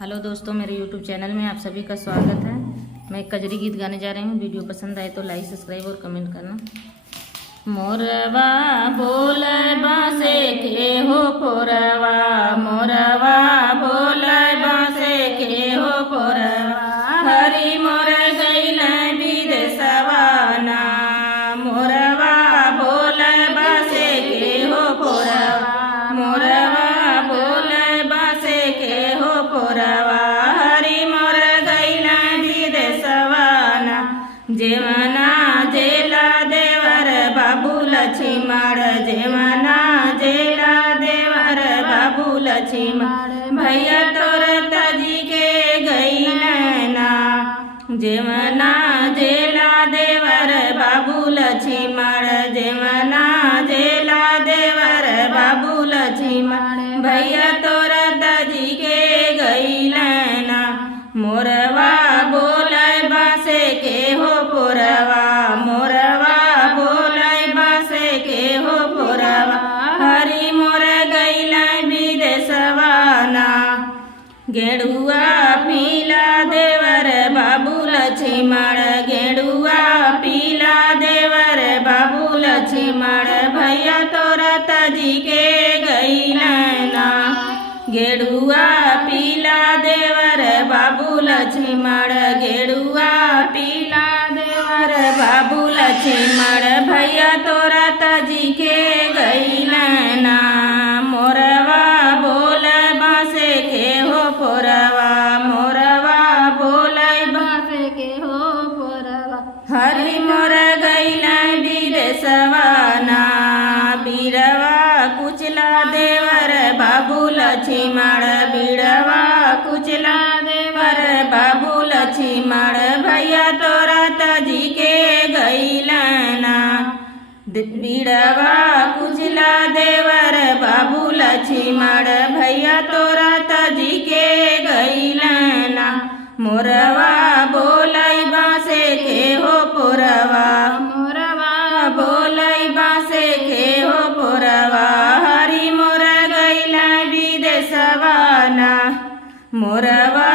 Hello दोस्तों, मेरे YouTube channel में आप सभी का स्वागत है। मैं एक कजरी गीत गाने जा रही हूँ। वीडियो पसंद आए तो लाइक, सब्सक्राइब और कमेंट करना। मोरवा बोल बासे के हो पोरवा, मोरवा बोल बासे के हो पोरवा, हरी मोर गैल विदेशवा ना। मोरवा बोल बासे के हो पोरवा, मोरवा बोल बासे के हो पोरवा, हरी मोर गैल विदेशवा ना। जेवना जेला देवर बाबू लक्ष्मण, जेवना जेला देवर बाबू लक्ष्मण, भैया तोर तजी के गैल ना। जेवना जेला देवर बाबू लक्ष्मण, जेवना जेला देवर बाबू लक्ष्मण, भैया तोर तजी के गैल ना। मोरवा बोलै बासे के हो पोरवा, मोरवा बोलै बासे के हो पोरवा, हरी मोर गैल विदेशवा ना। गेड़ुआ पीला देवर बाबू लक्ष्मण, गेड़ुआ पीला देवर बाबू लक्ष्मण, भैया तोरा तजी के गैल ना। गेड़ुआ पीला देवर बाबू लक्ष्मण, गेड़ुआ पीला देवर बाबू लक्ष्मण, भैया तोरा तजी के गैल ना। मोरवा बोल बासे के हो पोरवा, मोरवा बोल बासे के हो पोरवा, हरी मोर गैल विदेशवा ना। बीरवा कुचला देवर बाबू लक्ष्मण, बीरवा कुचला देवर बाबू लक्ष्मण, भैया तोरा तजी के गैल ना। बीरवा कुचला देवर बाबू लक्ष्मण, भैया तोरा तजी के गैल ना। मोरवा बोलै बासे के हो पोरवा, मोरवा बोलै बासे के हो पोरवा, हरी मोर गैल विदेशवा ना। मोरवा